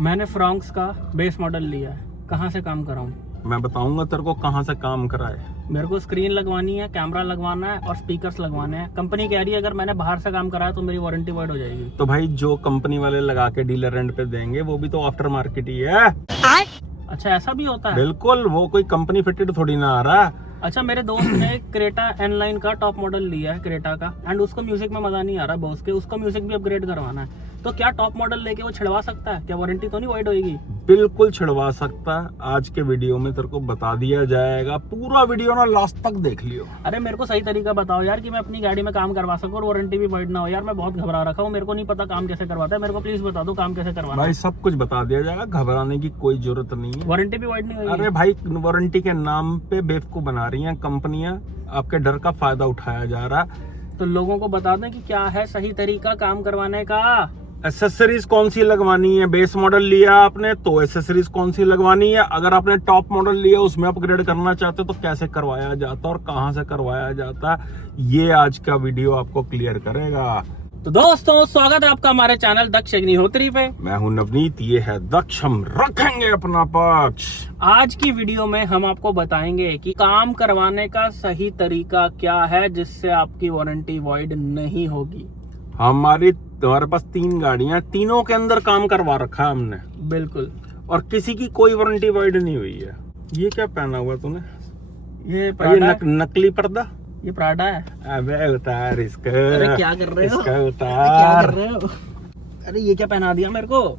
मैंने फ्रॉन्क्स का base model लिया है, कहाँ से काम कराऊँ? मैं बताऊंगा तेरे को कहाँ से काम कराए। मेरे को स्क्रीन लगवानी है, कैमरा लगवाना है और स्पीकर्स लगवाने हैं। कंपनी कह रही है अगर मैंने बाहर से काम कराया तो मेरी वारंटी वॉइड हो जाएगी। तो भाई जो कंपनी वाले लगा के डीलर रेंट पे देंगे वो भी तो आफ्टर मार्केट ही है। अच्छा, ऐसा भी होता है? बिल्कुल, वो कोई कंपनी फिटेड थोड़ी ना आ रहा। अच्छा, मेरे दोस्त ने क्रेटा N9 का टॉप मॉडल लिया है, क्रेटा का, एंड उसको म्यूजिक में मजा नहीं आ रहा बॉस के, उसको म्यूजिक भी अपग्रेड करवाना है। तो क्या टॉप मॉडल लेके वो छिड़वा सकता है? क्या वारंटी तो नहीं वॉइड होगी? बिल्कुल छिड़वा सकता है। आज के वीडियो में तेरे को बता दिया जाएगा, पूरा वीडियो ना लास्ट तक देख लियो। अरे मेरे को सही तरीका बताओ यार कि मैं अपनी गाड़ी में काम करवा सकूं और वारंटी भी वॉइड ना हो। यार मैं बहुत घबरा रखा हूँ, मेरे को नहीं पता काम कैसे करवाता है। मेरे को प्लीज बता दो काम कैसे करवाना भाई है। सब कुछ बता दिया जाएगा, घबराने की कोई जरूरत नहीं है। वारंटी भी वॉइड नहीं होगी? अरे भाई, वारंटी के नाम पे बेवकूफ बना रही हैं कंपनियां, आपके डर का फायदा उठाया जा रहा। तो लोगों को बता दें कि क्या है सही तरीका काम करवाने का। एसेसरीज कौन सी लगवानी है? बेस मॉडल लिया आपने तो एसेसरीज कौन सी लगवानी है? अगर आपने टॉप मॉडल लिया उसमें अपग्रेड करना चाहते हो तो कैसे करवाया जाता और कहां से करवाया जाता, ये आज का वीडियो आपको क्लियर करेगा। तो दोस्तों, स्वागत है आपका हमारे चैनल दक्ष अग्निहोत्री पे। मैं हूं नवनीत, ये है दक्ष, हम रखेंगे अपना पक्ष। आज की वीडियो में हम आपको बताएंगे कि काम करवाने का सही तरीका क्या है जिससे आपकी वारंटी वॉइड नहीं होगी। हमारे पास 3 गाड़ियां, तीनों के अंदर काम करवा रखा है हमने, बिल्कुल, और किसी की कोई वारंटी वॉइड नहीं हुई है। ये क्या पहना हुआ तूने? ये प्राडा है? नकली पर्दा? ये प्राडा है। अबे उतार इसका। अरे क्या कर रहे हो? इसका क्या उतार। कर रहे हो? अरे ये क्या पहना दिया मेरे को?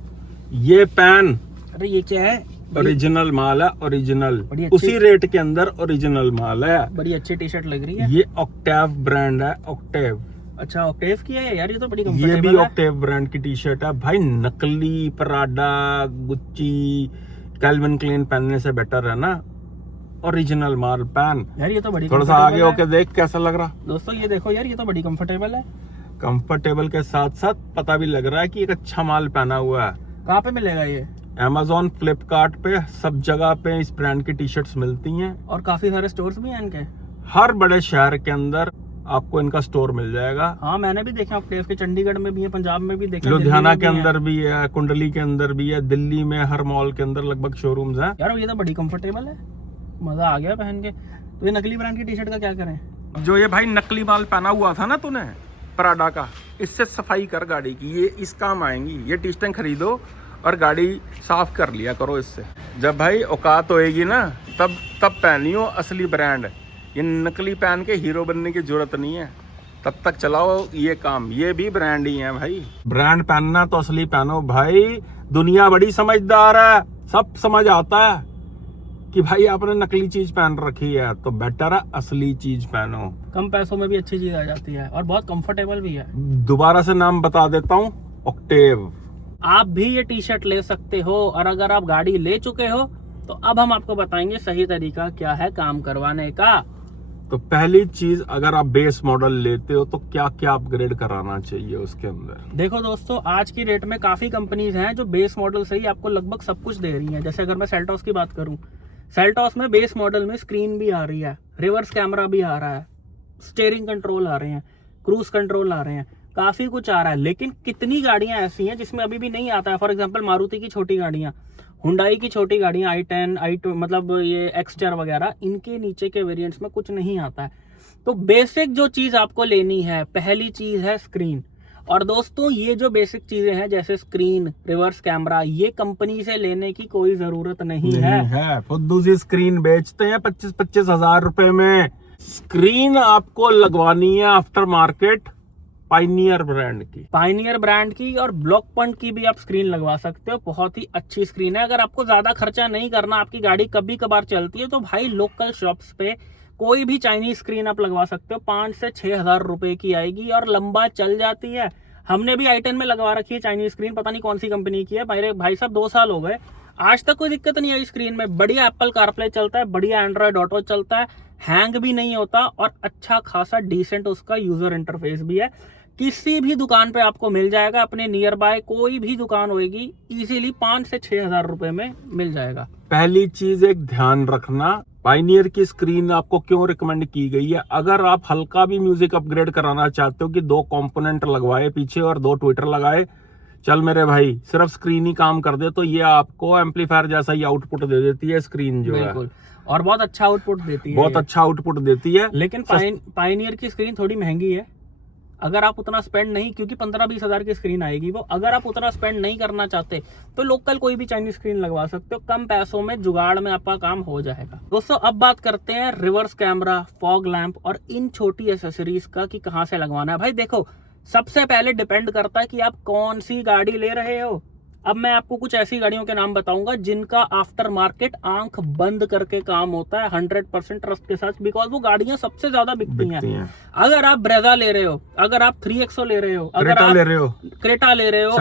ये पैन अरे ये क्या है? ओरिजिनल माल है, ओरिजिनल, बड़ी अच्छी- उसी रेट के अंदर ओरिजिनल माल है। बड़ी अच्छी टी शर्ट लग रही है। ये ऑक्टेव ब्रांड है, ऑक्टेव। अच्छा, ऑक्टेव की है यार, ये तो बड़ी ये कंफर्टेबल भी है। ऑक्टेव ब्रांड की टी शर्ट है भाई। नकली प्राडा, गुच्ची, कैल्विन क्लेन पहनने से बेटर है ना ओरिजिनल माल पैन। यार ये तो बड़ी थोड़ा सा comfortable आगे है। होके देख कैसा लग रहा। दोस्तों ये देखो यार, ये तो बड़ी कंफर्टेबल है। कंफर्टेबल के साथ साथ पता भी लग रहा है कि एक अच्छा माल पहना हुआ है। कहाँ पे मिलेगा ये? Amazon, फ्लिपकार्ट पे, सब जगह पे इस ब्रांड की टी शर्ट्स मिलती हैं। और काफी सारे स्टोर्स भी हैं इनके। हर बड़े शहर के अंदर आपको इनका स्टोर मिल जाएगा। हाँ, मैंने भी देखा ऑक्टेव के, चंडीगढ़ में भी है, पंजाब में भी देखा, लुधियाना दिल्ली के में भी है। अंदर भी है, कुंडली के अंदर भी है, दिल्ली में हर मॉल के अंदर लगभग शोरूम्स हैं। यार ये तो बड़ी कंफर्टेबल है, मजा आ गया पहन के। तो ये नकली ब्रांड की टी शर्ट का क्या करें? जो ये भाई नकली माल पहना हुआ था ना तूने प्राडा का, इससे सफाई कर गाड़ी की, ये इस काम आएंगी। ये टी शर्टें खरीदो और गाड़ी साफ कर लिया करो इससे। जब भाई औकात होएगी ना तब पहनियो असली ब्रांड। ये नकली पहन के हीरो बनने की जरूरत नहीं है, तब तक चलाओ ये काम। ये भी ब्रांड ही है भाई। ब्रांड पहनना तो असली पहनो भाई। दुनिया बड़ी समझदार है, सब समझ आता है कि भाई आपने नकली चीज पहन रखी है तो बेटर है असली चीज पहनो। कम पैसों में भी अच्छी चीज आ जाती है और बहुत कंफर्टेबल भी है। दोबारा से नाम बता देता हूँ, ऑक्टेव। आप भी ये टी शर्ट ले सकते हो, और अगर आप गाड़ी ले चुके हो तो अब हम आपको बताएंगे सही तरीका क्या है काम करवाने का। तो पहली चीज, अगर आप बेस मॉडल लेते हो तो क्या क्या अपग्रेड कराना चाहिए उसके अंदर? देखो दोस्तों, आज की डेट में काफी कंपनीज हैं जो बेस मॉडल से ही आपको लगभग सब कुछ दे रही हैं। जैसे अगर मैं सेल्टॉस की बात करूं, सेल्टॉस में बेस मॉडल में स्क्रीन भी आ रही है, रिवर्स कैमरा भी आ रहा है, स्टीयरिंग कंट्रोल आ रहे हैं, क्रूज कंट्रोल आ रहे हैं, काफी कुछ आ रहा है। लेकिन कितनी गाड़ियां ऐसी हैं जिसमें अभी भी नहीं आता है? फॉर एग्जांपल मारुति की छोटी गाड़ियां, हुंडई की छोटी गाड़ियां, i10, i2, मतलब ये एक्सटर वगैरह, इनके नीचे के वेरिएंट्स में कुछ नहीं आता है। तो बेसिक जो चीज आपको लेनी है, पहली चीज है स्क्रीन। और दोस्तों ये जो बेसिक चीजें हैं जैसे स्क्रीन, रिवर्स कैमरा, ये कंपनी से लेने की कोई जरूरत नहीं है। फुद्दू सी स्क्रीन बेचते हैं 25-25 हजार रुपए में। स्क्रीन आपको लगवानी है आफ्टर मार्केट पाइनियर ब्रांड की। पाइनियर ब्रांड की और ब्लॉक पॉइंट की भी आप स्क्रीन लगवा सकते हो, बहुत ही अच्छी स्क्रीन है। अगर आपको ज्यादा खर्चा नहीं करना, आपकी गाड़ी कभी कभार चलती है, तो भाई लोकल शॉप्स पे कोई भी चाइनीज स्क्रीन आप लगवा सकते हो। 5 से 6 हजार रुपए की आएगी और लंबा चल जाती है। हमने भी i10 में लगवा रखी है चाइनीज स्क्रीन, पता नहीं कौन सी कंपनी की है। मेरे भाई साहब 2 साल हो गए, आज तक कोई दिक्कत नहीं आई स्क्रीन में। बढ़िया एप्पल कारप्ले चलता है, बढ़िया एंड्रॉइड ऑटो चलता है, हैंग भी नहीं होता, और अच्छा खासा डिसेंट उसका यूजर इंटरफेस भी है। किसी भी दुकान पे आपको मिल जाएगा, अपने नियर बाय कोई भी दुकान होगी, इजीली 5 से 6 हजार रुपए में मिल जाएगा। पहली चीज एक ध्यान रखना, पाइनियर की स्क्रीन आपको क्यों रिकमेंड की गई है? अगर आप हल्का भी म्यूजिक अपग्रेड कराना चाहते हो कि 2 कंपोनेंट लगवाए पीछे और 2 ट्विटर लगाए, चल मेरे भाई सिर्फ स्क्रीन ही काम कर दे तो ये आपको एम्पलीफायर जैसा ही आउटपुट दे देती है स्क्रीन जो है, बिल्कुल, और बहुत अच्छा आउटपुट देती है, बहुत अच्छा आउटपुट देती है। लेकिन पायनियर की स्क्रीन थोड़ी महंगी है। अगर आप उतना स्पेंड नहीं, क्योंकि 15-20 हजार की स्क्रीन आएगी वो, अगर आप उतना स्पेंड नहीं करना चाहते तो लोकल कोई भी चाइनीज स्क्रीन लगवा सकते हो, कम पैसों में जुगाड़ में आपका काम हो जाएगा। दोस्तों अब बात करते हैं रिवर्स कैमरा, फॉग लैंप और इन छोटी एसेसरीज का कि कहाँ से लगवाना है। भाई देखो, सबसे पहले डिपेंड करता है कि आप कौन सी गाड़ी ले रहे हो। अब मैं आपको कुछ ऐसी गाड़ियों के नाम बताऊंगा जिनका आफ्टर मार्केट आंख बंद करके काम होता है 100% ट्रस्ट के साथ, बिकॉज वो गाड़ियां सबसे ज्यादा बिकती हैं। अगर आप ब्रेजा ले रहे हो, अगर आप 3XO ले रहे हो, अगर आप क्रेटा ले रहे हो,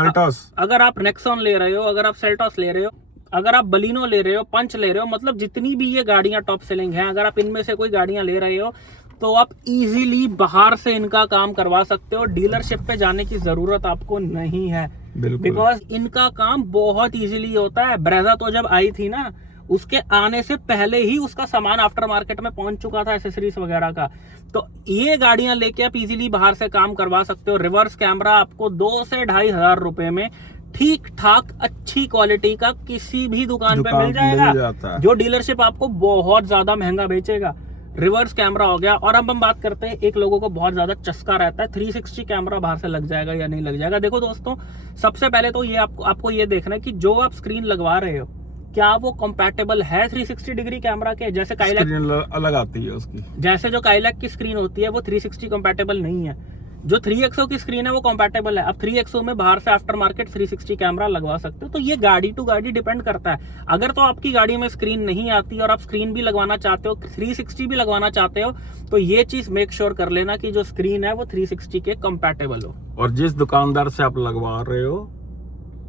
अगर आप नेक्सॉन ले रहे हो, अगर आप सेल्टॉस ले रहे हो, अगर आप बलिनो ले रहे हो, पंच ले रहे हो, मतलब जितनी भी ये गाड़ियां टॉप सेलिंग हैं, अगर आप इनमें से कोई गाड़ियां ले रहे हो तो आप इजीली बाहर से इनका काम करवा सकते हो। डीलरशिप पे जाने की जरूरत आपको नहीं है, बिकॉज इनका काम बहुत इजीली होता है। ब्रेजा तो जब आई थी ना, उसके आने से पहले ही उसका सामान आफ्टर मार्केट में पहुंच चुका था, एसेसरीज वगैरह का। तो ये गाड़ियां लेके आप इजीली बाहर से काम करवा सकते हो। रिवर्स कैमरा आपको 2 से 2.5 हजार रुपए में ठीक ठाक अच्छी क्वालिटी का किसी भी दुकान पे मिल जाएगा, जो डीलरशिप आपको बहुत ज्यादा महंगा बेचेगा। रिवर्स कैमरा हो गया। और अब हम बात करते हैं, एक लोगों को बहुत ज्यादा चस्का रहता है 360 कैमरा बाहर से लग जाएगा या नहीं लग जाएगा। देखो दोस्तों, सबसे पहले तो ये आपको ये देखना है कि जो आप स्क्रीन लगवा रहे हो क्या वो कंपैटिबल है 360 डिग्री कैमरा के। जैसे काइलैक अलग आती है उसकी, जैसे जो काइलैक की स्क्रीन होती है वो 360 कंपैटिबल नहीं है। जो 3XO की स्क्रीन है वो कंपैटिबल है। अब 3XO में बाहर से आफ्टर मार्केट 360 कैमरा लगवा सकते हो। तो ये गाड़ी टू गाड़ी डिपेंड करता है। अगर तो आपकी गाड़ी में स्क्रीन नहीं आती और आप स्क्रीन भी लगवाना चाहते हो, 360 भी लगवाना चाहते हो, तो ये चीज मेक श्योर कर लेना कि जो स्क्रीन है वो 360 के कंपैटिबल हो। और जिस दुकानदार से आप लगवा रहे हो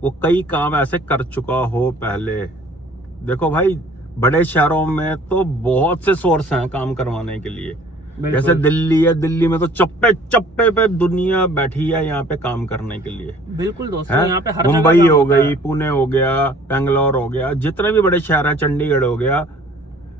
वो कई काम ऐसे कर चुका हो पहले। देखो भाई, बड़े शहरों में तो बहुत से सोर्स हैं काम करवाने के लिए। जैसे दिल्ली है, दिल्ली में तो चप्पे चप्पे पे दुनिया बैठी है यहाँ पे काम करने के लिए। बिल्कुल दोस्तों, यहाँ पे हर मुंबई हो गई, पुणे हो गया, बेंगलोर हो गया, जितने भी बड़े शहर हैं, चंडीगढ़ हो गया,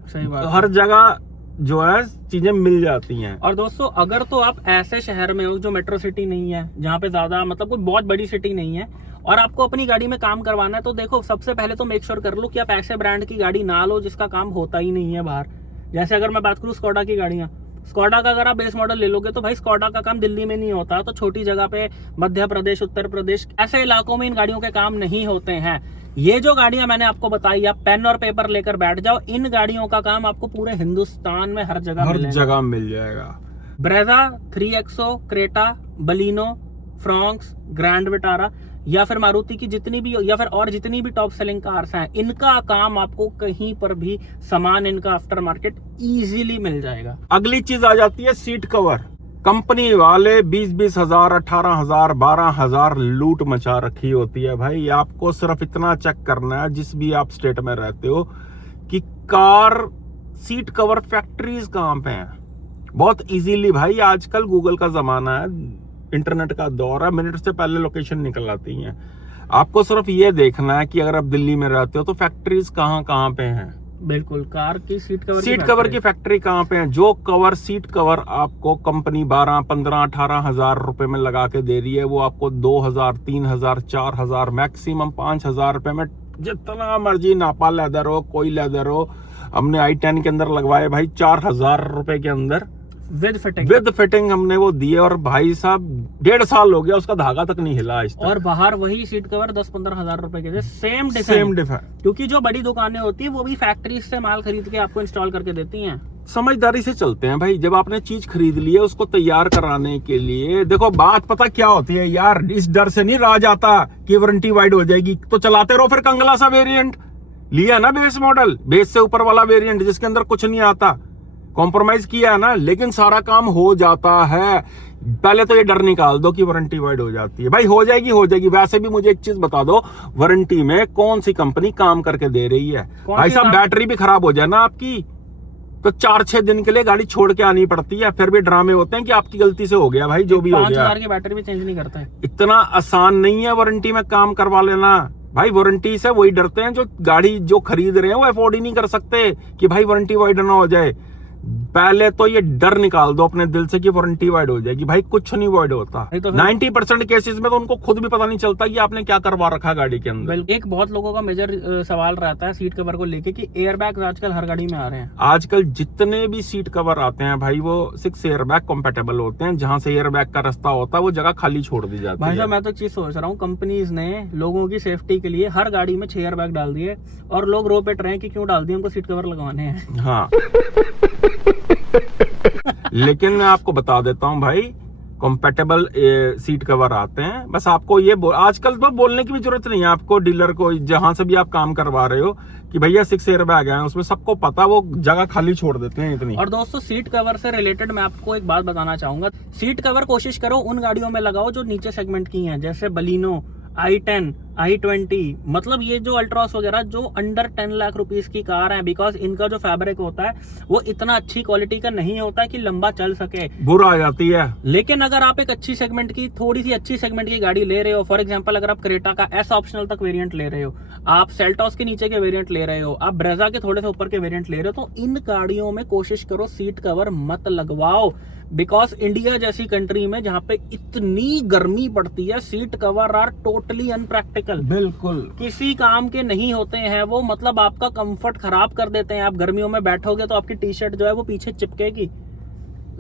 सही बात, हर जगह जो है चीजें मिल जाती हैं। और दोस्तों अगर तो आप ऐसे शहर में हो जो मेट्रो सिटी नहीं है, जहाँ पे ज्यादा मतलब कोई बहुत बड़ी सिटी नहीं है, और आपको अपनी गाड़ी में काम करवाना है, तो देखो सबसे पहले तो मेक श्योर कर लो कि आप ऐसे ब्रांड की गाड़ी ना लो जिसका काम होता ही नहीं है बाहर। जैसे अगर मैं बात करूँ स्कोडा की गाड़ियाँ, स्कोडा का अगर आप बेस मॉडल ले लोगे तो भाई स्कोडा का काम दिल्ली में नहीं होता, तो छोटी जगह पे मध्य प्रदेश, उत्तर प्रदेश ऐसे इलाकों में इन गाड़ियों के काम नहीं होते हैं। ये जो गाड़ियां मैंने आपको बताई, आप पेन और पेपर लेकर बैठ जाओ, इन गाड़ियों का काम आपको पूरे हिंदुस्तान में हर जगह मिल जाएगा। Brezza, 3XO, Creta, Baleno, Fronx, grand Vitara या फिर मारुति की जितनी भी या फिर और जितनी भी टॉप सेलिंग कार्स हैं, इनका काम आपको कहीं पर भी सामान इनका आफ्टर मार्केट इजीली मिल जाएगा। अगली चीज आ जाती है सीट कवर। कंपनी वाले 20-20 हजार, 18 हजार, 12 हजार लूट मचा रखी होती है भाई। आपको सिर्फ इतना चेक करना है, जिस भी आप स्टेट में रहते हो, कि कार सीट कवर फैक्ट्रीज कहाँ पे हैं। बहुत इजीली भाई, आजकल गूगल का जमाना है, इंटरनेट का दौर है, मिनट से पहले लोकेशन निकल आती हैं। आपको सिर्फ ये देखना है कि अगर आप दिल्ली में रहते हो तो फैक्ट्रीज कहाँ कहाँ पे हैं। बिल्कुल, कार की सीट कवर की फैक्ट्री कहाँ पे है। जो कवर, सीट कवर आपको कंपनी 12, 15, 18 हजार रुपए में लगा के दे रही है, वो आपको 2000, 3000, 4000, मैक्सिमम 5000 रुपए में जितना मर्जी नापा लेदर हो, कोई लेदर हो। हमने i10 के अंदर लगवाए भाई 4000 रुपए के अंदर विद फिटिंग हमने वो दिए, और भाई साहब 1.5 साल हो गया, उसका धागा तक नहीं हिला आज तक। और बाहर वही सीट कवर 10-15 हजार रुपए के सेम डिजाइन। क्योंकि जो बड़ी दुकानें होती है वो भी फैक्ट्री से माल खरीद के आपको इंस्टॉल करके देती हैं। समझदारी से चलते हैं भाई। जब आपने चीज खरीद ली है, उसको तैयार कराने के लिए, देखो बात पता क्या होती है यार, इस डर से नहीं राज आता कि वारंटी वाइड हो जाएगी, तो चलाते रहो फिर कंगला सा वेरिएंट लिया ना, बेस मॉडल, बेस से ऊपर वाला वेरिएंट जिसके अंदर कुछ नहीं आता, कॉम्प्रोमाइज किया है ना, लेकिन सारा काम हो जाता है। पहले तो ये डर निकाल दो कि वारंटी वाइड हो जाती है। भाई हो जाएगी। वैसे भी मुझे एक चीज बता दो, वारंटी में कौन सी कंपनी काम करके दे रही है। भाई साहब बैटरी भी खराब हो जाए ना आपकी, तो 4-6 दिन के लिए गाड़ी छोड़ के आनी पड़ती है। फिर भी ड्रामे होते हैं कि आपकी गलती से हो गया, भाई जो भी हो गया। 5000 की बैटरी भी चेंज नहीं करता है। इतना आसान नहीं है वारंटी में काम करवा लेना भाई। वारंटी से वही डरते हैं जो गाड़ी जो खरीद रहे हैं, वो अफोर्ड ही नहीं कर सकते कि भाई वारंटी वाइड ना हो जाए। पहले तो ये डर निकाल दो अपने दिल से कि वारंटी वाइड हो जाएगी। भाई कुछ नहीं वाइड होता। नहीं तो 90% केसेस में तो उनको खुद भी पता नहीं चलता कि आपने क्या करवा रखा गाड़ी के अंदर। एक बहुत लोगों का मेजर सवाल रहता है सीट कवर को लेके कि एयर बैग आजकल हर गाड़ी में आ रहे हैं। आजकल जितने भी सीट कवर आते हैं भाई वो 6 एयर बैग कंपेटेबल होते हैं। जहां से एयर बैग का रास्ता होता है वो जगह खाली छोड़ दी जाती भाई है। साहब मैं तो चीज सोच रहा हूँ, कंपनीज ने लोगों की सेफ्टी के लिए हर गाड़ी में 6 एयर बैग डाल दिए और लोग रो पिट रहे हैं कि क्यों डाल दिए, हमको सीट कवर लगवाने हैं। हाँ लेकिन मैं आपको बता देता हूँ भाई, कंपेटेबल सीट कवर आते हैं। बस आपको ये आजकल तो बोलने की भी जरूरत नहीं है आपको, डीलर को जहां से भी आप काम करवा रहे हो कि भैया 6 एयर बैग हैं, उसमें सबको पता, वो जगह खाली छोड़ देते हैं इतनी। और दोस्तों सीट कवर से रिलेटेड मैं आपको एक बात बताना चाहूंगा। सीट कवर कोशिश करो उन गाड़ियों में लगाओ जो नीचे सेगमेंट की हैं, जैसे बलिनो, i10, i20, मतलब ये जो अल्ट्रॉस वगैरह जो अंडर 10 लाख रुपीस की कार है, बिकॉज इनका जो फैब्रिक होता है वो इतना अच्छी क्वालिटी का नहीं होता है कि लंबा चल सके, बुरा आ जाती है। लेकिन अगर आप एक अच्छी सेगमेंट की, थोड़ी सी अच्छी सेगमेंट की गाड़ी ले रहे हो, फॉर एग्जांपल अगर आप क्रेटा का एस ऑप्शनल तक वेरिएंट ले रहे हो, आप सेल्टॉस के नीचे के वेरिएंट ले रहे हो, आप ब्रेजा के थोड़े से ऊपर के वेरिएंट ले रहे हो, तो इन गाड़ियों में कोशिश करो सीट कवर मत लगवाओ। बिकॉज इंडिया जैसी कंट्री में जहां पे इतनी गर्मी पड़ती है, seat cover are totally unpractical, बिल्कुल किसी काम के नहीं होते हैं वो। मतलब आपका कंफर्ट खराब कर देते हैं। आप गर्मियों में बैठोगे तो आपकी टी शर्ट जो है वो पीछे चिपकेगी,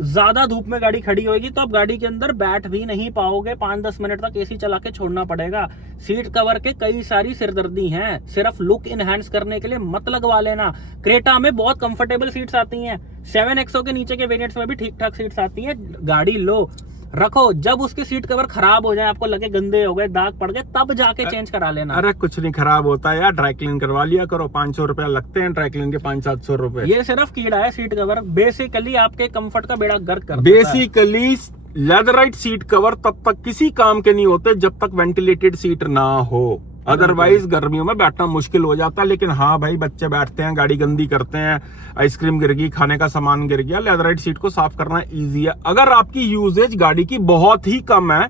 ज्यादा धूप में गाड़ी खड़ी होगी तो आप गाड़ी के अंदर बैठ भी नहीं पाओगे, 5-10 मिनट तक एसी चला के छोड़ना पड़ेगा। सीट कवर के कई सारी सिरदर्दी हैं, सिर्फ लुक इनहेंस करने के लिए मत लगवा लेना। क्रेटा में बहुत कंफर्टेबल सीट्स आती हैं, 7XO के नीचे के वेरिएंट्स में भी ठीक ठाक सीट्स आती हैं। गाड़ी लो, रखो, जब उसके सीट कवर खराब हो जाए, आपको लगे गंदे हो गए, दाग पड़ गए, तब जाके चेंज करा लेना। अरे कुछ नहीं खराब होता है यार, ड्राई क्लीन करवा लिया करो, 500 रुपया लगते हैं ड्राई क्लीन के, 500-700 रुपए। ये सिर्फ कीड़ा है सीट कवर, बेसिकली आपके कंफर्ट का बेड़ा गर्क करता है। बेसिकली लेदराइट सीट कवर तब तक किसी काम के नहीं होते जब तक वेंटिलेटेड सीट ना हो, अदरवाइज गर्मियों में बैठना मुश्किल हो जाता है। लेकिन हाँ भाई, बच्चे बैठते हैं, गाड़ी गंदी करते हैं, आइसक्रीम गिर गई, खाने का सामान गिर गया, लेदराइट सीट को साफ करना इजी है। अगर आपकी यूजेज गाड़ी की बहुत ही कम है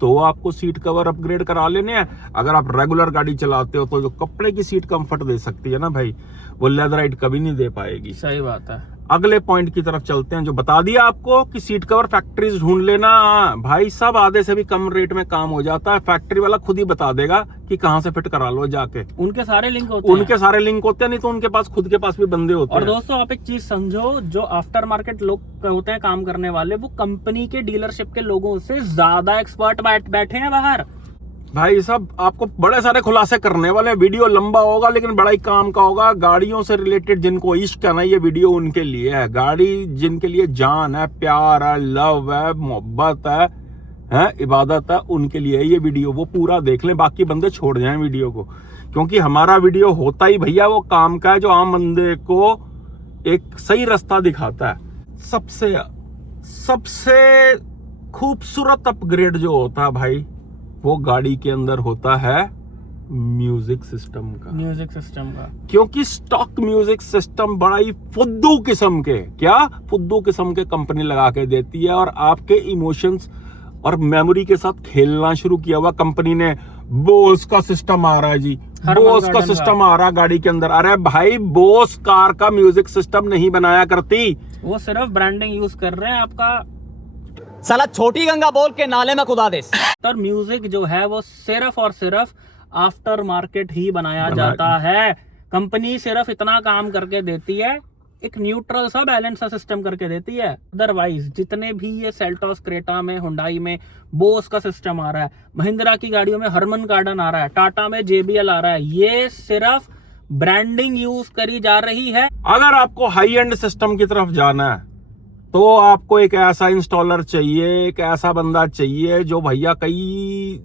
तो आपको सीट कवर अपग्रेड करा लेने हैं। अगर आप रेगुलर गाड़ी चलाते हो तो जो कपड़े की सीट कंफर्ट दे सकती है ना भाई, वो लेदराइट कभी नहीं दे पाएगी। सही बात है। अगले पॉइंट की तरफ चलते हैं, जो बता दिया आपको कि सीट कवर फैक्ट्रीज ढूंढ लेना। भाई सब आधे से भी कम रेट में काम हो जाता है, फैक्ट्री वाला खुद ही बता देगा कि कहाँ से फिट करा लो जाके। उनके सारे लिंक होते हैं, उनके सारे लिंक होते हैं, नहीं तो उनके पास खुद के पास भी बंदे होते हैं। और दोस्तों आप एक चीज समझो, जो आफ्टर मार्केट लोग होते हैं काम करने वाले, वो कंपनी के डीलरशिप के लोगों से ज्यादा एक्सपर्ट बैठे हैं बाहर। भाई सब आपको बड़े सारे खुलासे करने वाले हैं, वीडियो लंबा होगा लेकिन बड़ा ही काम का होगा। गाड़ियों से रिलेटेड जिनको इश्क है ना, ये वीडियो उनके लिए है। गाड़ी जिनके लिए जान है, प्यार है, लव है, मोहब्बत है, इबादत है, उनके लिए ये वीडियो। वो पूरा देख लें, बाकी बंदे छोड़ जाएं वीडियो को, क्योंकि हमारा वीडियो होता ही भैया वो काम का है जो आम बंदे को एक सही रास्ता दिखाता है। सबसे खूबसूरत अपग्रेड जो होता है भाई, वो गाड़ी के अंदर होता है म्यूजिक सिस्टम का। म्यूजिक सिस्टम का, क्योंकि स्टॉक म्यूजिक सिस्टम बड़ा ही फुद्दू किस्म के कंपनी लगा के देती है, और आपके इमोशंस और मेमोरी के साथ खेलना शुरू किया हुआ कंपनी ने। बोस का सिस्टम आ रहा है जी, बोस का सिस्टम आ रहा है गाड़ी के अंदर। अरे भाई, बोस कार का म्यूजिक सिस्टम नहीं बनाया करती, वो सिर्फ ब्रांडिंग यूज कर रहे हैं आपका। साला छोटी गंगा बोल के नाले में खुदा दे। और म्यूजिक जो है वो सिर्फ और सिर्फ आफ्टर मार्केट ही बनाया जाता है। कंपनी सिर्फ इतना काम करके देती है, एक न्यूट्रल सा बैलेंस सा सिस्टम करके देती है। अदरवाइज जितने भी ये सेल्टॉस, क्रेटा में, हुंडई में बोस का सिस्टम आ रहा है, महिंद्रा की गाड़ियों में हरमन कार्डन आ रहा है, टाटा में JBL आ रहा है, ये सिर्फ ब्रांडिंग यूज करी जा रही है। अगर आपको हाई एंड सिस्टम की तरफ जाना है तो आपको एक ऐसा इंस्टॉलर चाहिए, एक ऐसा बंदा चाहिए जो भैया कई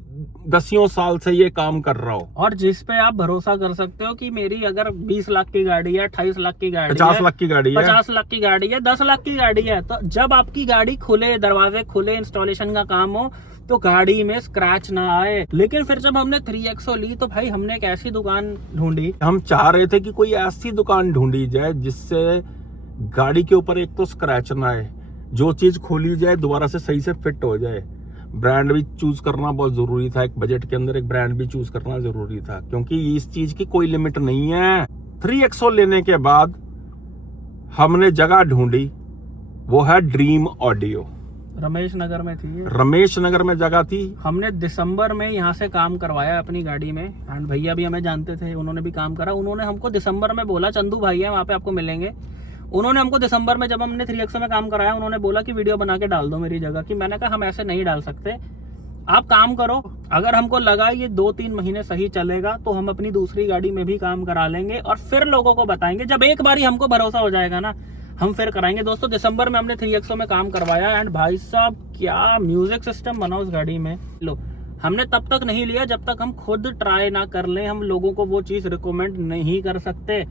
दसियों साल से ये काम कर रहा हो, और जिस पे आप भरोसा कर सकते हो कि मेरी अगर 20 लाख की गाड़ी है, 28 लाख की गाड़ी है, 50 लाख की गाड़ी है, 50 लाख की गाड़ी है, 10 लाख की गाड़ी है, तो जब आपकी गाड़ी खुले, दरवाजे खुले, इंस्टॉलेशन का काम हो, तो गाड़ी में स्क्रैच ना आए। लेकिन फिर जब हमने 3XO ली तो भाई हमने एक ऐसी दुकान ढूंढी, हम चाह रहे थे कि कोई ऐसी दुकान ढूंढी जाए जिससे गाड़ी के ऊपर एक तो स्क्रैच ना आए, जो चीज खोली जाए दोबारा से सही से फिट हो जाए। ब्रांड भी चूज करना बहुत जरूरी था, एक बजट के अंदर एक ब्रांड भी चूज करना जरूरी था, क्योंकि इस चीज की कोई लिमिट नहीं है। 3XO लेने के बाद हमने जगह ढूंढी, वो है ड्रीम ऑडियो। रमेश नगर में थी ये। रमेश नगर में जगह थी। हमने दिसंबर में यहाँ से काम करवाया अपनी गाड़ी में, एंड भैया भी हमें जानते थे, उन्होंने भी काम करा। उन्होंने हमको दिसंबर में बोला, चंदू भाई है वहाँ पे आपको मिलेंगे, उन्होंने हमको दिसंबर में जब हमने 3XO में काम कराया, उन्होंने बोला कि वीडियो बना के डाल दो मेरी जगह की। मैंने कहा हम ऐसे नहीं डाल सकते, आप काम करो, अगर हमको लगा ये 2-3 महीने सही चलेगा तो हम अपनी दूसरी गाड़ी में भी काम करा लेंगे और फिर लोगों को बताएंगे। जब एक बार ही हमको भरोसा हो जाएगा ना, हम फिर कराएंगे। दोस्तों दिसंबर में हमने 3XO में काम करवाया, एंड भाई साहब क्या म्यूजिक सिस्टम बना उस गाड़ी में। लो, हमने तब तक नहीं लिया जब तक हम खुद ट्राई ना कर लें, हम लोगों को वो चीज रिकमेंड नहीं कर सकते।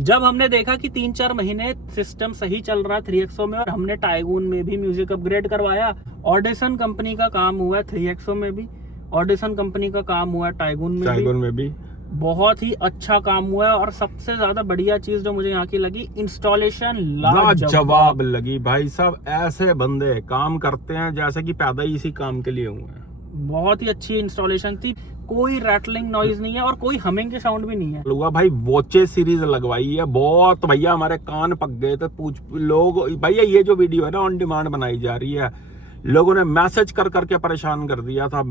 जब हमने देखा कि 3-4 महीने सिस्टम सही चल रहा है 3XO में, और हमने टाइगून में भी म्यूजिक अपग्रेड करवाया, ऑडिशन कंपनी का काम हुआ है 3XO में भी, ऑडिशन कंपनी का काम हुआ है टाइगून में भी, बहुत ही अच्छा काम हुआ है। और सबसे ज्यादा बढ़िया चीज जो मुझे यहाँ की लगी, इंस्टॉलेशन लाजवाब लगी। भाई साहब ऐसे बंदे काम करते हैं जैसे कि पैदा ही इसी काम के लिए हुए हैं। बहुत ही अच्छी इंस्टॉलेशन थी, कोई रैटलिंग नॉइज नहीं है और कोई हमिंग के साउंड भी नहीं है। लुआ भाई वॉचे सीरीज लगवाई है, बहुत भैया हमारे कान पक गए थे। पूछ लोग भैया, ये जो वीडियो है ना ऑन डिमांड बनाई जा रही है, लोगों ने मैसेज कर करके परेशान कर दिया था,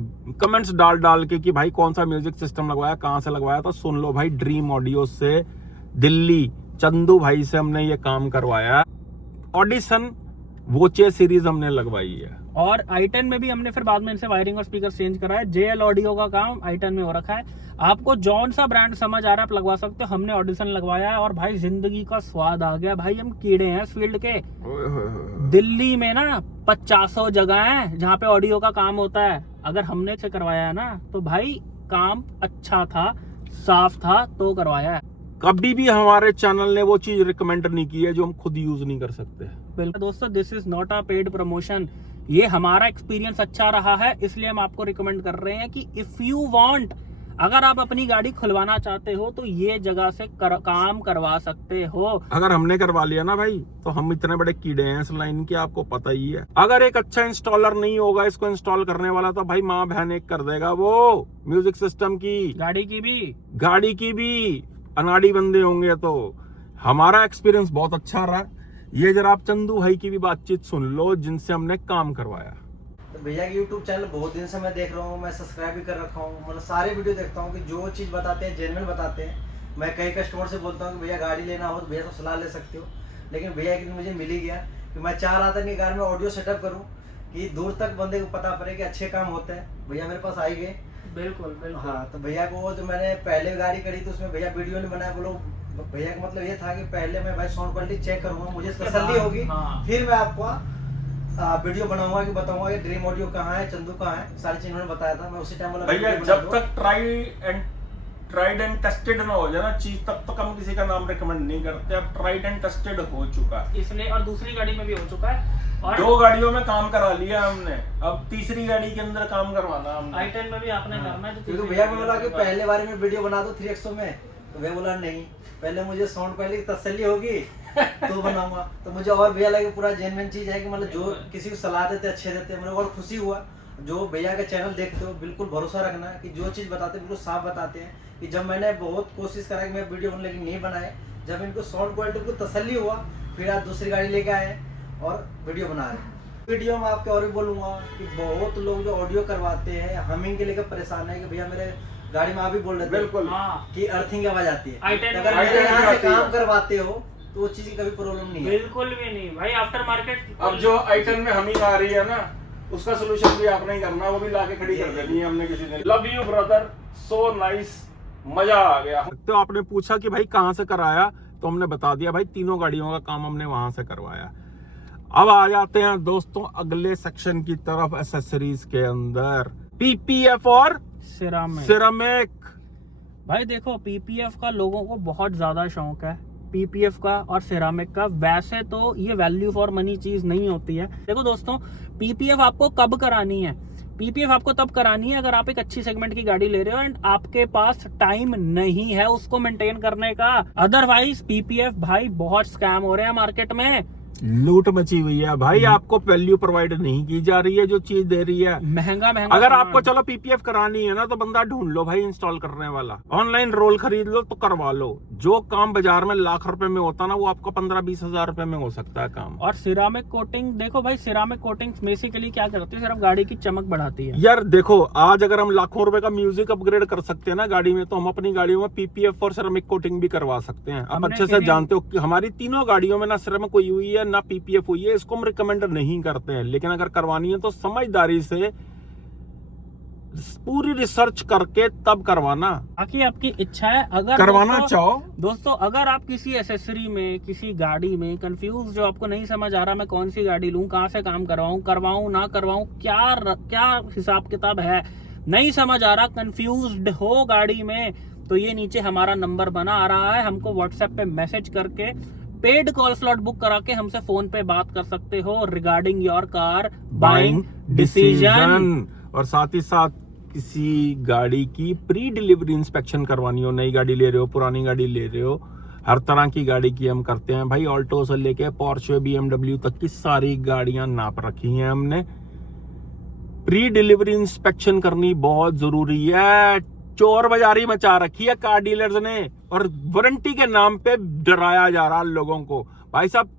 कमेंट्स डाल डाल के कि भाई कौन सा म्यूजिक सिस्टम लगवाया, कहाँ से लगवाया। तो सुन लो भाई, ड्रीम ऑडियो से, दिल्ली चंदू भाई से हमने ये काम करवाया। ऑडिशन वोचे सीरीज हमने लगवाई है। और i10 में भी हमने फिर बाद में इनसे वायरिंग और स्पीकर चेंज कराया। JL ऑडियो का काम i10 में हो रखा है। आपको जौन सा ब्रांड समझ आ रहा है आप लगवा सकते हो, हमने ऑडिशन लगवाया है और भाई जिंदगी का स्वाद आ गया। भाई हम कीड़े हैं इस फील्ड के। दिल्ली में ना 50 जगह है जहाँ पे ऑडियो का काम होता है, अगर हमने से करवाया है ना तो भाई काम अच्छा था, साफ था तो करवाया है। कभी भी हमारे चैनल ने वो चीज रिकमेंड नहीं की है जो हम खुद यूज नहीं कर सकते। बिल्कुल दोस्तों, this is not a paid promotion, ये हमारा एक्सपीरियंस अच्छा रहा है इसलिए हम आपको रिकमेंड कर रहे हैं कि इफ यू वांट, अगर आप अपनी गाड़ी खुलवाना चाहते हो तो ये जगह से काम करवा सकते हो। अगर हमने करवा लिया ना भाई, तो हम इतने बड़े कीड़े हैं इस लाइन के, आपको पता ही है। अगर एक अच्छा इंस्टॉलर नहीं होगा इसको इंस्टॉल करने वाला, तो भाई माँ बहन एक कर देगा वो म्यूजिक सिस्टम की, गाड़ी की भी अनाड़ी बंदे होंगे। तो हमारा एक्सपीरियंस बहुत अच्छा रहा। ये जरा आप चंदू भाई की भी बातचीत सुन लो जिनसे हमने काम करवाया। तो भैया की यूट्यूब चैनल बहुत दिन से मैं देख रहा हूँ, मैं सब्सक्राइब भी कर रखा हूँ, मतलब सारे वीडियो देखता हूँ कि जो चीज़ बताते हैं जेन्युइन बताते हैं। मैं कई कस्टमर से बोलता हूँ कि भैया गाड़ी लेना हो तो भैया तो सलाह ले सकते हो, लेकिन भैया एक दिन मुझे मिल ही गया कि मैं चाह रहा था कि कार में ऑडियो सेटअप करूँ कि दूर तक बंदे को पता पड़े कि अच्छे काम होते हैं। भैया मेरे पास आई गए। बिल्कुल। हाँ, तो भैया को जो मैंने पहले गाड़ी करी तो उसमें भैया वीडियो नहीं बनाया। बोलो भैया का मतलब ये था कि पहले मैं भाई साउंड क्वालिटी चेक करूंगा, मुझे तसल्ली होगी, फिर मैं आपको वीडियो बनाऊंगा कि बताऊंगा कि ड्रीम ऑडियो कहाँ है, चंदू कहाँ है, सारी चीज उन्होंने बताया था। मैं उसी टाइम बोला भैया जब तक ट्राइड एंड टेस्टेड ना हो जाए ना चीज, तब तक हम किसी का नाम रिकमेंड नहीं करते। अब ट्राइड एंड टेस्टेड हो चुका है इसलिए, और दूसरी गाड़ी में भी हो चुका है, और 2 गाड़ियों में काम करा लिया हमने, अब तीसरी गाड़ी के अंदर काम करवाना हमने। i10 में भी आपने करना है। क्योंकि भैया को बोला कि पहले बारे में वीडियो बना दो 3XO में, तो भैया बोला नहीं, पहले मुझे साउंड क्वालिटी की तसल्ली होगी तो बनाऊंगा। तो मुझे और भैया लगे पूरा जेन्युइन चीज है कि मतलब जो किसी को सलाह देते अच्छे देते, मुझे और खुशी हुआ। जो भैया का चैनल देखते हो बिल्कुल भरोसा रखना कि जो चीज़ बताते हैं बिल्कुल साफ बताते हैं। कि जब मैंने बहुत कोशिश करा कि मैं वीडियो बनने लेकिन नहीं बनाए, जब इनको साउंड क्वालिटी को तसल्ली हुआ, फिर आज दूसरी गाड़ी लेके आए और वीडियो बना रहे हैं। वीडियो में आपके और भी बोलूँगा कि बहुत लोग जो ऑडियो करवाते हैं हमिंग के लेकर परेशान है कि भैया मेरे गाड़ी में आप भी बोल रहे थे बिल्कुल कि अर्थिंग आवाज आती है। i10 अगर मेरे यहाँ से काम करवाते हो तो वो चीज की कभी प्रॉब्लम नहीं है। बिल्कुल भी नहीं भाई, आफ्टर मार्केट। अब जो i10 में हमिंग आ रही है ना, उसका सोल्यूशन भी आपने ही करना, वो भी लाके खड़ी कर देनी है हमने किसी दिन। Love you brother, so nice, मजा आ गया। तो आपने पूछा कि भाई कहाँ से कराया, तो हमने बता दिया भाई तीनों गाड़ियों का काम हमने वहां से करवाया। अब आ जाते हैं दोस्तों अगले सेक्शन की तरफ, एसेसरीज के अंदर पीपीएफ और सिरामिक। भाई देखो, पीपीएफ का लोगों को बहुत ज्यादा शौक है, पीपीएफ का और सिरामिक का। वैसे तो ये वैल्यू फॉर मनी चीज नहीं होती है। देखो दोस्तों, पीपीएफ आपको कब करानी है? पीपीएफ आपको तब करानी है अगर आप एक अच्छी सेगमेंट की गाड़ी ले रहे हो एंड आपके पास टाइम नहीं है उसको मेंटेन करने का। अदरवाइज पीपीएफ भाई बहुत स्कैम हो रहे हैं मार्केट में। लूट मची हुई है भाई, आपको वैल्यू प्रोवाइड नहीं की जा रही है जो चीज दे रही है। महंगा महंगा अगर सामान। आपको चलो पीपीएफ करानी है ना तो बंदा ढूंढ लो भाई इंस्टॉल करने वाला, ऑनलाइन रोल खरीद लो तो करवा लो। जो काम बाजार में लाख रुपए में होता ना वो आपको 15-20 हजार रुपए में हो सकता है काम। और सिरामिक कोटिंग देखो भाई, सिरामिक कोटिंग बेसिकली क्या करती है, सिर्फ गाड़ी की चमक बढ़ाती है। यार देखो, आज अगर हम लाखों रुपए का म्यूजिक अपग्रेड कर सकते हैं ना गाड़ी में, तो हम अपनी गाड़ियों में पीपीएफ और सिरेमिक कोटिंग भी करवा सकते हैं। आप हमने अच्छे से किसी- जानते हो कि हमारी तीनों गाड़ियों में ना सिरेमिक हुई हुई है ना पीपीएफ हुई है। इसको हम रिकमेंड नहीं करते हैं, लेकिन अगर करवानी है तो समझदारी से पूरी रिसर्च करके तब करवाना। बाकी आपकी इच्छा है। अगर करवाना दोस्तों- चाहो दोस्तों अगर आप किसी एसेसरी में, किसी गाड़ी में कंफ्यूज, जो आपको नहीं समझ आ रहा मैं कौन सी गाड़ी लूं, कहां से काम करवाऊं ना करवाऊं, क्या हिसाब किताब है, नहीं समझ आ रहा, कंफ्यूज्ड हो गाड़ी में, तो ये नीचे हमारा नंबर बना आ रहा है, हमको व्हाट्सएप पे मैसेज करके पेड कॉल स्लॉट बुक करा के हमसे फोन पे बात कर सकते हो regarding your car buying decision. और साथ ही साथ किसी गाड़ी की प्री डिलीवरी इंस्पेक्शन करवानी हो, नई गाड़ी ले रहे हो, पुरानी गाड़ी ले रहे हो, हर तरह की गाड़ी की हम करते हैं भाई। ऑल्टो से लेके पोर्शे BMW तक की सारी गाड़ियां नाप रखी हैं हमने। प्री डिलीवरी इंस्पेक्शन करनी बहुत जरूरी है। चोर बाजारी मचा रखी है कार डीलर्स ने, और वारंटी के नाम पे डराया जा रहा है लोगों को। भाई साहब,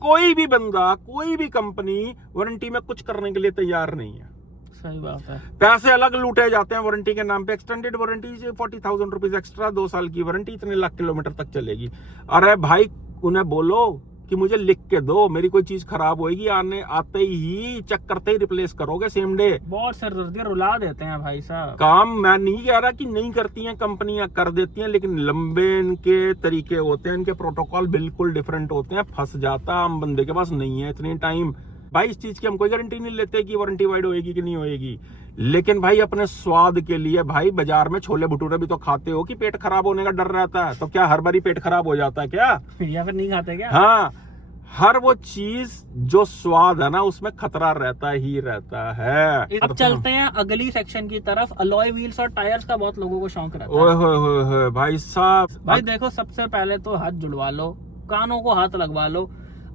कोई भी बंदा, कोई भी कंपनी वारंटी में कुछ करने के लिए तैयार नहीं है। सही बात है। पैसे अलग लूटे जाते हैं वारंटी के नाम पे। एक्सटेंडेड वारंटी से 40,000 रुपीज एक्स्ट्रा, 2 साल की वारंटी, इतने लाख किलोमीटर तक चलेगी। अरे भाई, उन्हें बोलो कि मुझे लिख के दो, मेरी कोई चीज खराब होगी, आते ही चेक करते ही रिप्लेस करोगे सेम डे। बहुत सिरदर्दी रुला देते हैं भाई साहब। काम मैं नहीं कह रहा कि नहीं करती हैं कंपनियां, कर देती हैं, लेकिन लंबे इनके तरीके होते हैं, इनके प्रोटोकॉल बिल्कुल डिफरेंट होते हैं। फंस जाता आम बंदे के पास नहीं है इतनी टाइम। भाई इस चीज की हम कोई गारंटी नहीं लेते कि वारंटी वाइड होएगी कि नहीं होएगी, लेकिन भाई अपने स्वाद के लिए भाई बाजार में छोले भटूरे भी तो खाते हो कि पेट खराब होने का डर रहता है, तो क्या हर बारी पेट खराब हो जाता है क्या? या फिर नहीं खाते क्या? हाँ, हर वो चीज जो स्वाद है ना उसमें खतरा रहता ही रहता है। अब चलते हैं अगली सेक्शन की तरफ। अलॉय व्हील्स और टायर्स का बहुत लोगों को शौक रहता ओए है। होए भाई साहब, भाई देखो, सबसे पहले तो हाथ जुड़वा लो, कानों को हाथ लगवा लो।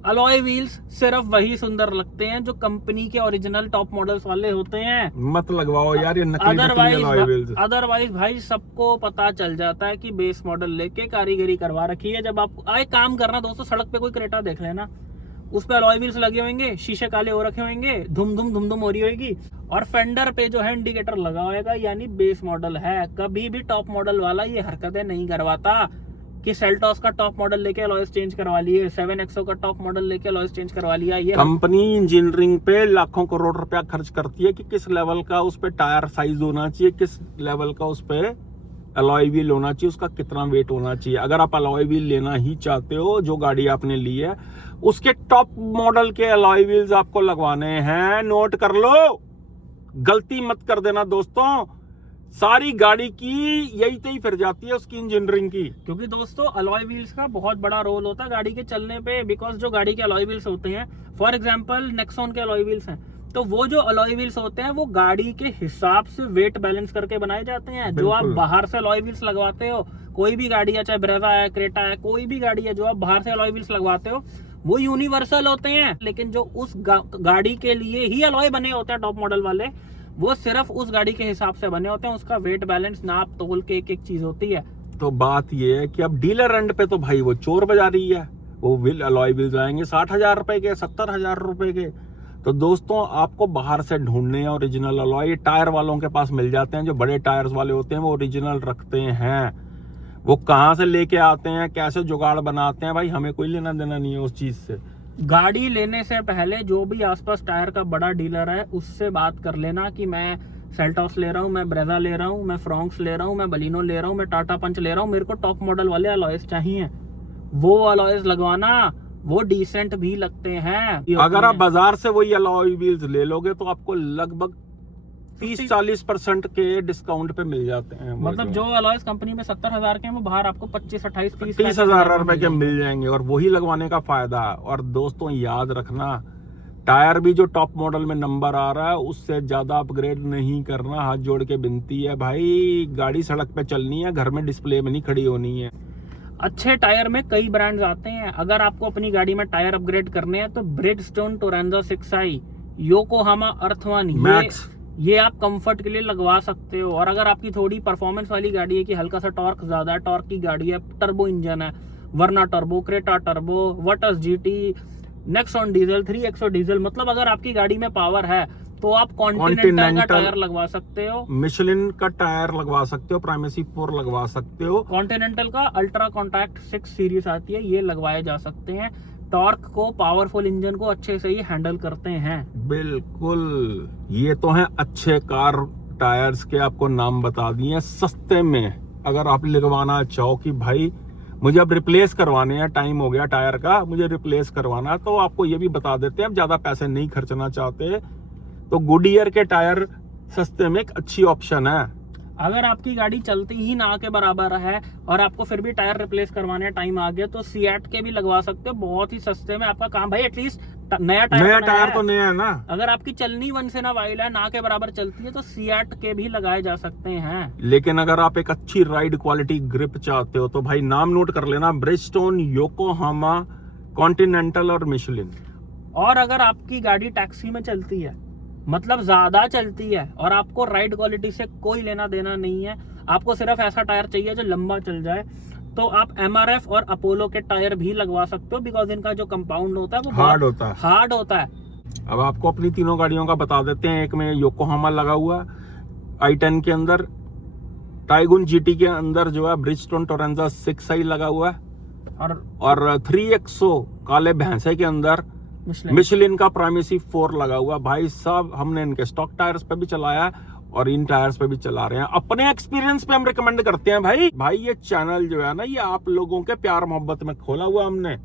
अलॉय व्हील्स सिर्फ वही सुंदर लगते हैं जो कंपनी के ओरिजिनल टॉप मॉडल्स वाले होते हैं। मत लगवाओ यार ये नकली alloy wheels। अदरवाइज भाई सबको पता चल जाता है कि बेस मॉडल लेके कारीगरी करवा रखी है। जब आप आए काम करना दोस्तों, सड़क पे कोई क्रेटा देख लेना, उस पे अलॉय व्हील्स लगे होंगे, शीशे काले हो रखे होंगे, धुम धुम हो रही होगी, और फेंडर पे जो है इंडिकेटर लगा होगा, यानी बेस मॉडल है। कभी भी टॉप मॉडल वाला ये हरकतें नहीं करवाता कि सेल्टॉस का टॉप मॉडल लेके अलॉयस चेंज करवा लिए, 7XO का टॉप मॉडल लेके अलॉयस चेंज करवा लिया। ये कंपनी इंजीनियरिंग पे लाखों करोड़ रुपया खर्च करती है कि किस लेवल का उस पे टायर साइज होना चाहिए, किस लेवल का उस पे अलॉय व्हील होना चाहिए, उसका कितना वेट होना चाहिए। अगर आप अलॉय व्हील लेना ही चाहते हो, जो गाड़ी आपने ली है उसके टॉप मॉडल के अलॉय व्हील्स आपको लगवाने हैं, नोट कर लो, गलती मत कर देना दोस्तों। सारी गाड़ी की यही तही फिर जाती है उसकी इंजीनियरिंग की। क्योंकि दोस्तों अलॉय व्हील्स का बहुत बड़ा रोल होता है गाड़ी के चलने पे, बिकॉज जो गाड़ी के अलॉय व्हील्स होते हैं, फॉर एग्जांपल नेक्सॉन के अलॉय व्हील्स हैं, तो वो जो अलॉय व्हील्स होते हैं वो गाड़ी के हिसाब से वेट बैलेंस करके बनाए जाते हैं। जो आप बाहर से अलॉय व्हील्स लगवाते हो, कोई भी गाड़ी है, चाहे ब्रेजा है, क्रेटा है, कोई भी गाड़ी है, जो आप बाहर से अलॉय व्हील्स लगवाते हो वो यूनिवर्सल होते हैं, लेकिन जो उस गाड़ी के लिए ही अलॉय बने होते हैं टॉप मॉडल वाले, वो सिर्फ उस गाड़ी के हिसाब से बने होते हैं। उसका वेट बैलेंस, नाप तोल के एक एक चीज होती है। तो बात ये है कि अब डीलर एंड पे तो भाई वो चोर बाजारी है, वो व्हील अलॉय व्हील्स आएंगे 60,000 रुपए के, 70,000 रुपए के। तो दोस्तों आपको बाहर से ढूंढने हैं ओरिजिनल अलॉय। टायर वालों के पास मिल जाते हैं, जो बड़े टायर्स वाले होते हैं वो ओरिजिनल रखते हैं। वो कहाँ से लेके आते हैं, कैसे जुगाड़ बनाते हैं, भाई हमें कोई लेना देना नहीं है उस चीज से। गाड़ी लेने से पहले जो भी आसपास टायर का बड़ा डीलर है उससे बात कर लेना कि मैं सेल्टॉस ले रहा हूँ, मैं ब्रेजा ले रहा हूँ, मैं फ्रॉन्क्स ले रहा हूँ, मैं बलिनो ले रहा हूँ, मैं टाटा पंच ले रहा हूँ, मेरे को टॉप मॉडल वाले अलॉयस चाहिए। वो अलॉयस लगवाना, वो डिसेंट भी लगते हैं। अगर आप बाजार से वही अलॉय व्हील्स ले लोगे तो आपको लगभग 30-40% के डिस्काउंट पे मिल जाते हैं। मतलब जो अलॉयस कंपनी में 70,000 के हैं वो बाहर आपको 25-30 रुपए के मिल जाएंगे, और वही लगवाने का फायदा। और दोस्तों याद रखना, टायर भी जो टॉप मॉडल में नंबर आ रहा है उससे ज्यादा अपग्रेड नहीं करना। हाथ जोड़ के विनती है भाई, गाड़ी सड़क पे चलनी है, घर में डिस्प्ले में नहीं खड़ी होनी है। अच्छे टायर में कई ब्रांड्स आते हैं। अगर आपको अपनी गाड़ी में टायर अपग्रेड करने हैं तो ब्रिजस्टोन टोरेंजा 6i, योकोहामा अर्थवन, ये आप कंफर्ट के लिए लगवा सकते हो। और अगर आपकी थोड़ी परफॉर्मेंस वाली गाड़ी है कि हल्का सा टॉर्क ज्यादा है, टॉर्क की गाड़ी है, टर्बो इंजन है, Verna turbo, Creta turbo, Virtus GT, Nexon diesel, 3XO diesel, मतलब अगर आपकी गाड़ी में पावर है तो आप कॉन्टिनेंटल का टायर लगवा सकते हो, मिशेलिन का टायर लगवा सकते हो, प्राइमेसी 4 लगवा सकते हो, कॉन्टिनेंटल का अल्ट्रा कॉन्टैक्ट 6 सीरीज आती है, ये लगवाए जा सकते हैं। टॉर्क को, पावरफुल इंजन को अच्छे से ही हैंडल करते हैं। बिल्कुल, ये तो हैं अच्छे कार टायर्स के आपको नाम बता दिए सस्ते में। अगर आप लगवाना चाहो कि भाई मुझे अब रिप्लेस करवाने हैं, टाइम हो गया टायर का, मुझे रिप्लेस करवाना, तो आपको ये भी बता देते हैं। अब ज्यादा पैसे नहीं खर्चना चाहते तो गुडियर के टायर सस्ते में एक अच्छी ऑप्शन है। अगर आपकी गाड़ी चलती ही ना के बराबर है और आपको फिर भी टायर रिप्लेस करवाने टाइम आ गया तो सीएट के भी लगवा सकते हो, बहुत ही सस्ते में आपका काम। भाई एटलीस्ट नया टायर तो नया है ना। अगर आपकी चलनी वन से ना वाइल है, ना के बराबर चलती है, तो सीएट के भी लगाए जा सकते हैं। लेकिन अगर आप एक अच्छी राइड क्वालिटी ग्रिप चाहते हो तो भाई नाम नोट कर लेना, ब्रिजस्टोन, योकोहामा, कॉन्टिनेंटल और मिशेलिन। और अगर आपकी गाड़ी टैक्सी में चलती है, मतलब ज्यादा चलती है और आपको राइड क्वालिटी से कोई लेना देना नहीं है, आपको सिर्फ ऐसा टायर चाहिए जो लंबा चल जाए, तो आप MRF और अपोलो के टायर भी लगवा सकते हो, बिकॉज इनका जो कंपाउंड होता है वो हार्ड होता है। अब आपको अपनी तीनों गाड़ियों का बता देते हैं। एक में योकोहामा लगा हुआ, i10 के अंदर, टाइगुन GT के अंदर जो है ब्रिजस्टोन टोरेंजा 6i लगा हुआ है, और 3XO काले भैंसे के अंदर मिशेलिन का प्राइमेसी 4 लगा हुआ। भाई साहब, हमने इनके स्टॉक टायर्स पे भी चलाया और इन टायर्स पे भी चला रहे हैं। अपने एक्सपीरियंस पे हम रिकमेंड करते हैं। भाई ये चैनल जो है ना, ये आप लोगों के प्यार मोहब्बत में खोला हुआ हमने।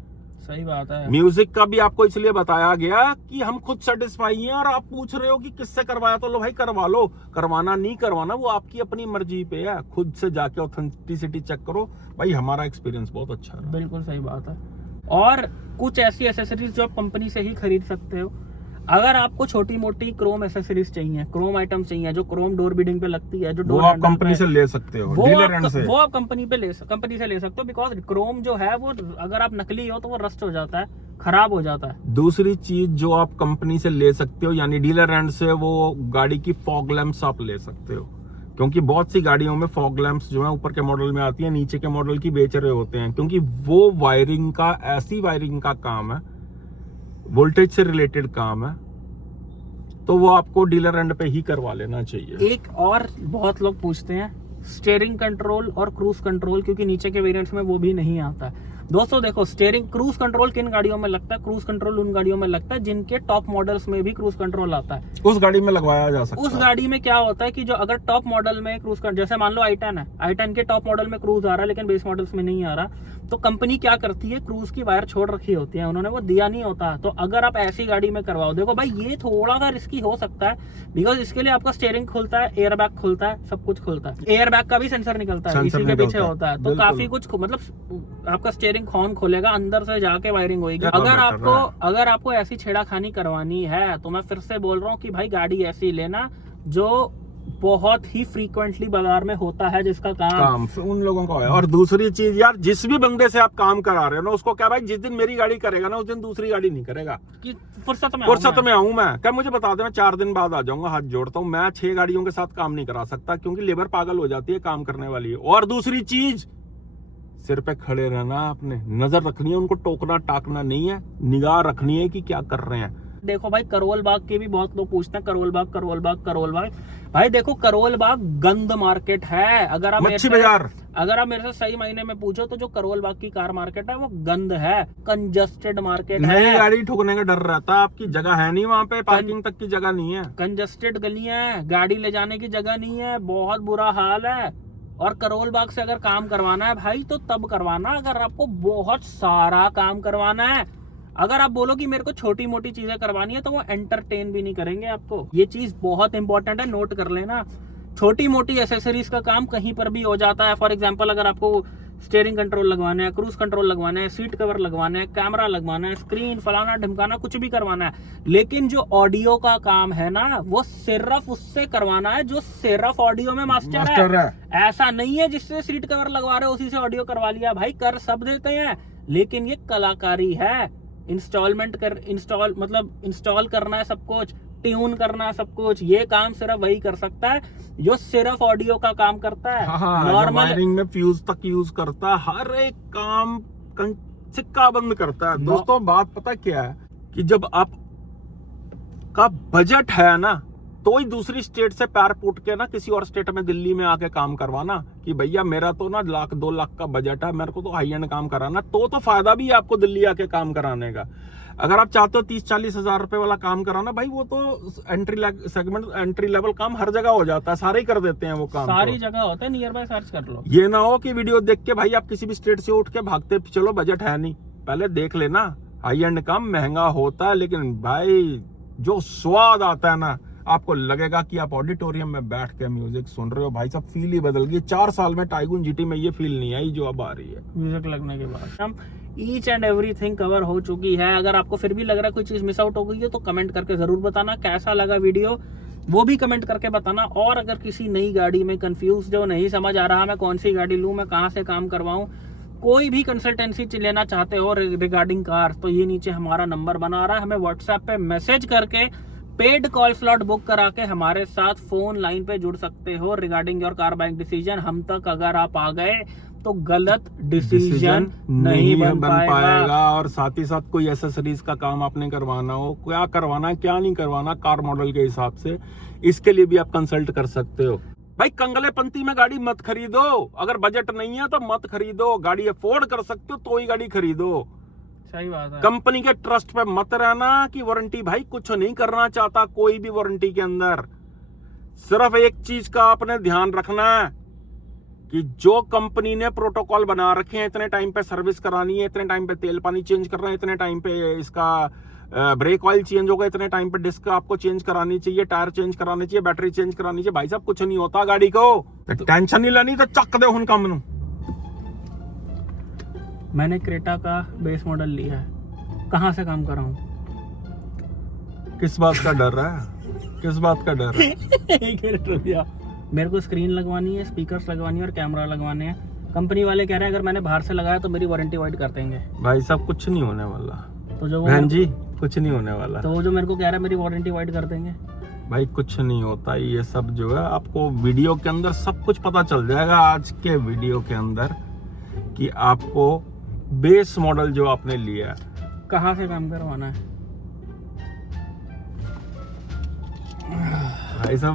सही बात है। म्यूजिक का भी आपको इसलिए बताया गया कि हम खुद सेटिस्फाई हैं, और आप पूछ रहे हो कि किससे करवाया, तो लो भाई करवा लो। करवाना नहीं करवाना वो आपकी अपनी मर्जी पे है, खुद से जाके ऑथेंटिसिटी चेक करो। भाई हमारा एक्सपीरियंस बहुत अच्छा है। बिल्कुल सही बात है। और कुछ ऐसी एसेसरीज जो आप कंपनी से ही खरीद सकते हो। अगर आपको छोटी मोटी क्रोम एसेसरीज चाहिए, क्रोम आइटम चाहिए, जो क्रोम डोर बीडिंग पे लगती है, जो वो आप कंपनी से ले सकते हो, डीलर एंड से। वो आप कंपनी से ले सकते हो, बिकॉज क्रोम जो है वो अगर आप नकली हो तो वो रस्ट हो जाता है, खराब हो जाता है। दूसरी चीज जो आप कंपनी से ले सकते हो यानी डीलर एंड से, वो गाड़ी की फॉग लैंप्स आप ले सकते हो, क्योंकि बहुत सी गाड़ियों में फॉग लैंप्स जो है ऊपर के मॉडल में आती है, नीचे के मॉडल की बेच रहे होते हैं, क्योंकि वो वायरिंग का, ऐसी वायरिंग का काम है, वोल्टेज से रिलेटेड काम है, तो वो आपको डीलर एंड पे ही करवा लेना चाहिए। एक और बहुत लोग पूछते हैं स्टीयरिंग कंट्रोल और क्रूज कंट्रोल, क्योंकि नीचे के वेरिएंट्स में वो भी नहीं आता है। दोस्तों देखो, स्टीयरिंग, क्रूज कंट्रोल किन गाड़ियों में लगता है? क्रूज कंट्रोल उन गाड़ियों में लगता है जिनके टॉप मॉडल्स में भी क्रूज कंट्रोल आता है। उस गाड़ी में लगवाया जा सकता है। उस गाड़ी में क्या होता है कि जो अगर टॉप मॉडल में क्रूज कंट्रोल, जैसे मान लो i10 है, i10 के टॉप मॉडल में क्रूज आ रहा है लेकिन बेस मॉडल्स में नहीं आ रहा, तो कंपनी क्या करती है, क्रूज की वायर छोड़ रखी होती है, उन्होंने वो दिया नहीं होता। तो अगर आप ऐसी गाड़ी में करवाओ, देखो भाई ये थोड़ा सा रिस्की हो सकता है, बिकॉज इसके लिए आपका स्टीयरिंग खुलता है, एयर बैग खुलता है, सब कुछ खुलता है, एयर बैग का भी सेंसर निकलता है, इसी के पीछे होता है, तो काफी कुछ, मतलब आपका स्टीयरिंग कौन खोलेगा, अंदर से जाके वायरिंग होगी। अगर आपको ऐसी छेड़ाखानी करवानी है तो मैं फिर से बोल रहा हूँ कि भाई गाड़ी ऐसी लेना जो बहुत ही फ्रीक्वेंटली बाजार में होता है, जिसका काम उन लोगों का है। और दूसरी चीज यार, जिस भी बंदे से आप काम करा रहे हो ना, उसको क्या भाई, जिस दिन मेरी गाड़ी करेगा ना, उस दिन दूसरी गाड़ी नहीं करेगा। कि फुर्सत में आऊं मैं, क्या मुझे बता दे, मैं 4 दिन बाद आ जाऊंगा, हाथ जोड़ता हूँ। मैं 6 गाड़ियों के साथ काम नहीं करा सकता, क्योंकि लेबर पागल हो जाती है काम करने वाली। और दूसरी चीज, सिर पे खड़े रहना, आपने नजर रखनी है, उनको टोकना टाकना नहीं है, निगाह रखनी है कि क्या कर रहे हैं। देखो भाई, करोल बाग के भी बहुत लोग पूछते हैं, करोल बाग। भाई देखो, करोल बाग गंद मार्केट है। अगर आप मेरे से सही मायने में पूछो तो जो करोल बाग की कार मार्केट है वो गंद है, कंजस्टेड मार्केट है। नई गाड़ी ठोकने का डर रहता है, आपकी जगह है नहीं वहाँ पे, पार्किंग तक की जगह नहीं है, कंजस्टेड गलियां हैं, गाड़ी ले जाने की जगह नहीं है, बहुत बुरा हाल है। और करोल बाग से अगर काम करवाना है भाई तो तब करवाना अगर आपको बहुत सारा काम करवाना है। अगर आप बोलो कि मेरे को छोटी मोटी चीजें करवानी है तो वो एंटरटेन भी नहीं करेंगे आपको। ये चीज बहुत इंपॉर्टेंट है, नोट कर लेना। छोटी मोटी एसेसरीज का काम कहीं पर भी हो जाता है। फॉर एग्जांपल, अगर आपको स्टीयरिंग कंट्रोल लगवाना है, क्रूज कंट्रोल लगवाना है, सीट कवर लगवाना है, कैमरा लगवाना है, स्क्रीन फलाना ढिमकाना कुछ भी करवाना है। लेकिन जो ऑडियो का काम है ना, वो सिर्फ उससे करवाना है जो सिर्फ ऑडियो में मास्टर है। ऐसा नहीं है जिससे सीट कवर लगवा रहे हो उसी से ऑडियो करवा लिया। भाई कर सब देते हैं, लेकिन ये कलाकारी है। इंस्टॉल करना है सब कुछ, ट्यून करना है सब कुछ, ये काम सिर्फ वही कर सकता है जो सिर्फ ऑडियो का काम करता है। नॉर्मल वायरिंग में फ्यूज तक यूज करता है, हर एक काम सिक्का बंद करता है। दोस्तों बात पता क्या है कि जब आप का बजट है ना, तो ही दूसरी स्टेट से पैर पुट के ना किसी और स्टेट में दिल्ली में आके काम करवाना कि भैया मेरा तो ना 1-2 लाख का बजट है, मेरे को तो हाई एंड काम कराना, तो फायदा भी है आपको दिल्ली आके काम कराने का। अगर आप चाहते हो 30-40 हजार रुपए वाला काम कराना, भाई वो तो एंट्री लेवल काम हर जगह हो जाता है, सारे ही कर देते हैं वो काम, सारी जगह होता है, नियर बाय सर्च कर लो। ये ना हो कि वीडियो देख के भाई आप किसी भी स्टेट से उठ के भागते चलो बजट है नहीं, पहले देख लेना। हाई एंड काम महंगा होता है, लेकिन भाई जो स्वाद आता है ना, आपको लगेगा कि आप ऑडिटोरियम में बैठ के म्यूजिक सुन रहे हो। भाई साहब फील ही बदल गई। 4 साल में टाइगून जीटी में ये फील नहीं आई जो अब आ रही है। म्यूजिक लगने के बाद हम ईच एंड एवरीथिंग कवर हो चुकी है। अगर आपको फिर भी लग रहा है कोई चीज मिस आउट हो गई है तो कमेंट करके जरूर बताना। कैसा लगा वीडियो वो भी कमेंट करके बताना। और अगर किसी नई गाड़ी में कंफ्यूज जो नहीं समझ आ रहा मैं कौन सी गाड़ी लूं, मैं कहां से काम करवाऊं, कोई भी कंसल्टेंसी लेना चाहते हो रिगार्डिंग कार, तो ये नीचे हमारा नंबर बना रहा है, हमें व्हाट्सएप पे मैसेज करके पेड कॉल स्लॉट बुक करा के हमारे साथ फोन लाइन पे जुड़ सकते हो regarding your car buying decision. हम तक अगर आप आ गए तो गलत डिसीजन नहीं बन पाएगा। और साथ ही साथ कोई एसेसरीज का काम आपने करवाना हो, क्या करवाना है क्या नहीं करवाना कार मॉडल के हिसाब से, इसके लिए भी आप कंसल्ट कर सकते हो। भाई कंगलेपंती में गाड़ी मत खरीदो, अगर बजट नहीं है तो मत खरीदो। गाड़ी अफोर्ड कर सकते हो तो ही गाड़ी खरीदो। सही बात है। कंपनी के ट्रस्ट पे मत रहना कि वारंटी भाई कुछ नहीं करना चाहता कोई भी वारंटी के अंदर। सिर्फ एक चीज का आपने ध्यान रखना है कि जो कंपनी ने प्रोटोकॉल बना रखे हैं, इतने टाइम पे सर्विस करानी है, इतने टाइम पे तेल पानी चेंज करना है, इतने टाइम पे इसका ब्रेक ऑयल चेंज होगा, इतने टाइम पे डिस्क आपको चेंज करानी चाहिए, टायर चेंज करानी चाहिए, बैटरी चेंज करानी चाहिए। भाई साहब कुछ नहीं होता गाड़ी को, टेंशन नहीं लेनी तो चक दे उन काम। मैंने क्रेटा का बेस मॉडल लिया है, कहाँ से काम कर रहा हूँ? किस बात का डर है, किस बात का डर है? एक मिनट रुक जा। मेरे को स्क्रीन लगवानी है, स्पीकर्स लगवानी है और कैमरा लगवाने हैं। कंपनी वाले कह रहे हैं अगर मैंने बाहर से लगाया तो मेरी वारंटी वाइड कर देंगे। भाई साहब कुछ नहीं होने वाला, तो जो बहन जी कुछ नहीं होने वाला। तो वो जो मेरे को कह रहा है मेरी वारंटी वाइड कर देंगे। भाई कुछ नहीं होता, ये सब जो है आपको वीडियो के अंदर सब कुछ पता चल जाएगा आज के वीडियो के अंदर कि आपको बेस मॉडल जो आपने लिया है कहाँ से काम करवाना है। भाई साहब